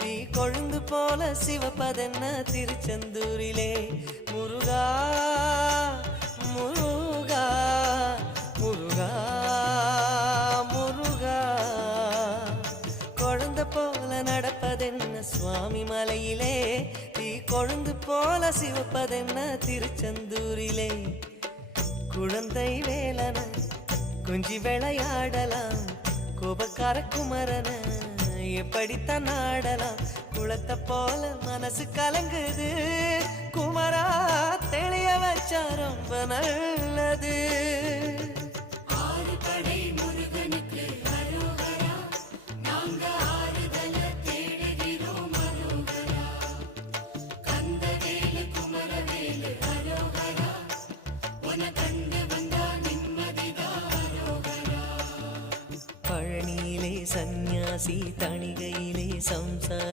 தீ கொழுந்து போல சிவப்பதென்ன திருச்செந்தூரிலே. முருகா முருகா முருகா முருகா, குழந்தை போல நடப்பதென்ன சுவாமி மலையிலே. தீ கொழுந்து போல சிவப்பதென்ன திருச்செந்தூரிலே. குழந்தை வேலன கொஞ்சி விளையாடலாம், கோபக்கார குமரன எப்படித்தான் நாடலாம். குளத்தை போல மனசு கலங்குது, குமரா தெளிய வச்சா ரொம்ப நல்லது. பழனியிலே சந்நியாசி, தணிகையிலே சம்சாரி.